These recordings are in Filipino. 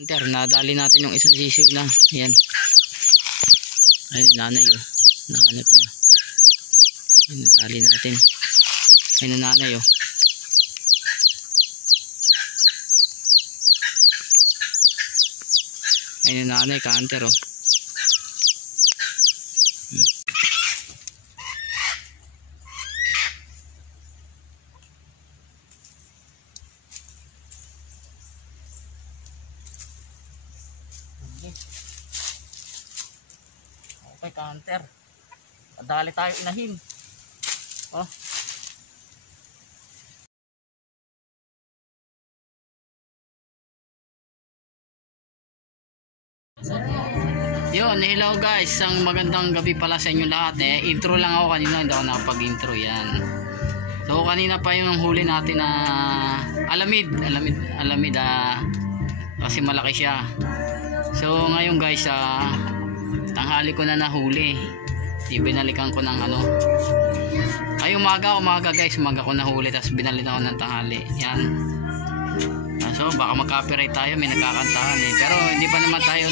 Hunter, nadali natin yung isang sisiw na. Ayan. Ayun, nanay oh. Nahanap niya. Ayun, nadali natin. Ayun, nanay oh. Ayun, nanay, ka-hunter oh. Okay, ka-hunter. Nadali tayo inahin. Oh. Yun, hello guys, isang magandang gabi pala sa inyo lahat. Intro lang ako kanina, hindi ako nakapag-intro yan. So kanina pa yung huli natin na alamid kasi malaki siya. So ngayon guys, tanghali ko na nahuli. Binalikan ko ng ano. Ay umaga guys, umaga ko nahuli tapos binalikan ko ng tanghali. Yan. So baka mag-copyright tayo, may nagkakantahan pero hindi pa naman tayo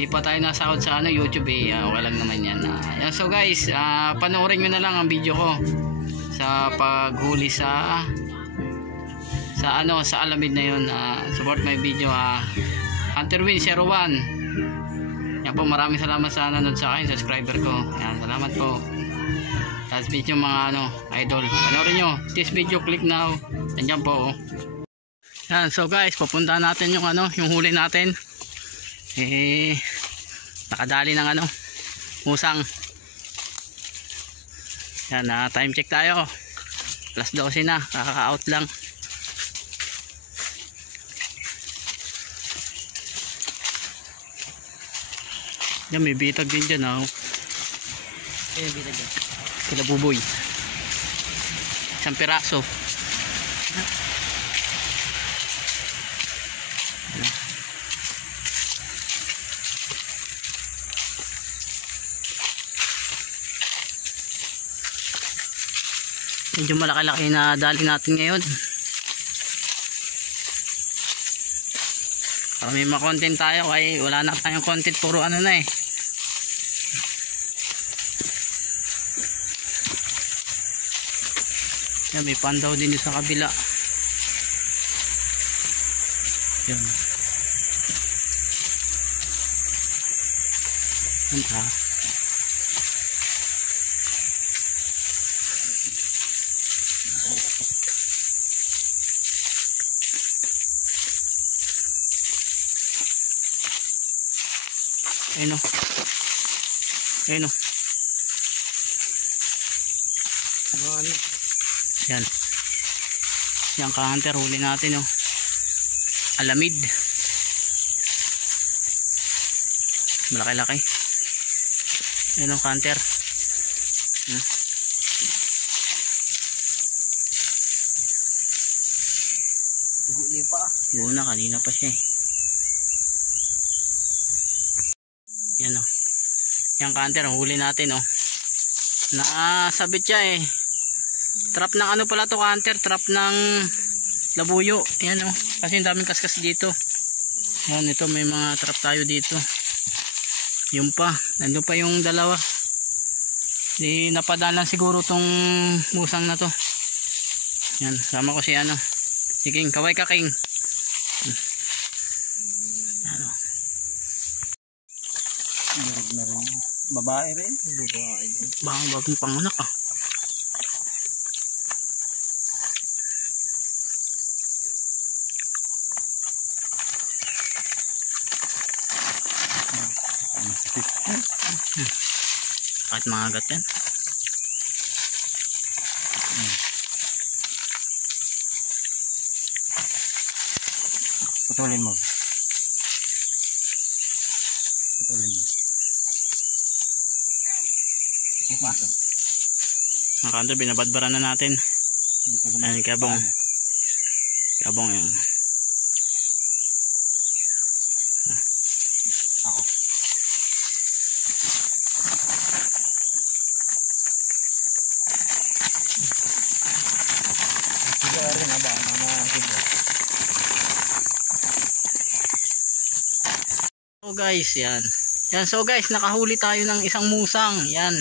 hindi pa tayo nasahod sa YouTube walang naman yan. So guys, panoorin nyo na lang ang video ko sa paghuli sa alamid na yun. Support my video, Hunter Win 01. Yan po, maraming salamat sa nanonood sa akin, subscriber ko. Yan, salamat po. Tapos video mga idol, panoorin nyo this video, click now. Yan po. Yan, so guys, papunta natin yung yung huli natin. Nakadali ng musang. Yan, time check tayo. Plus 12 na, kaka-out lang. Yan, may bitag din dyan may bitag dyan. Kila buboy. Isang piraso. Medyo malaki-laki na dali natin ngayon. Para may ma-content tayo, kaya wala na tayong content, puro na Yan, may pandaw din sa kabila. Yan. Yan Ayun o. Ayun o. Yan. Yan ka-hunter, huli natin o. Alamid. Malaki-laki. Ayun o, ka-hunter. Guna, kanina pa siya Yan o. Yan ka-hunter, ang huli natin o. Nakasabit siya Trap ng pala to ka-hunter, trap ng labuyo. Yan o. Kasi ang daming kaskas dito. Yan, ito may mga trap tayo dito. Yung pa, nandun pa yung dalawa. Napadalan siguro tong musang na to. Yan, sama ko si si King, kaway ka King. Babae rin. Bagong panganak kahit mga agat yan. Putulin mo. Mga kanto, binabadbaran na natin. Ayan, kabong yan. Ako. So guys, yan. Yan, so guys, nakahuli tayo ng isang musang. Yan.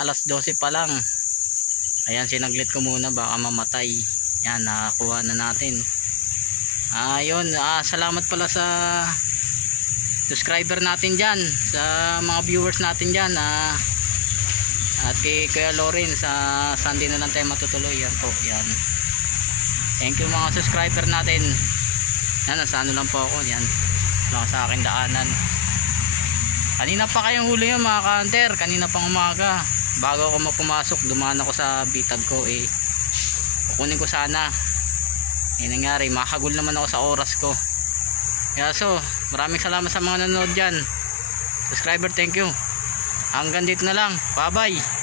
Alas 12 pa lang. Ayan, sinaglit ko muna baka mamatay. Yan, nakakuha na natin. Ayun, salamat pala sa subscriber natin dyan, sa mga viewers natin dyan. At kay Kuya Lorin, sa Sunday na lang tayo matutuloy. Yan po, yan. Thank you mga subscriber natin. Yan, nasa ano lang po ako. Yan, lang sa akin daanan. Kanina pa kayong huli yun mga ka-hunter. Kanina pang umaga. Bago ako pumasok, dumaan ako sa bitag ko. Kukunin ko sana. Nangyari, makagul naman ako sa oras ko. Kaya so, maraming salamat sa mga nanonood dyan. Subscriber, thank you. Hanggang dito na lang. Bye bye.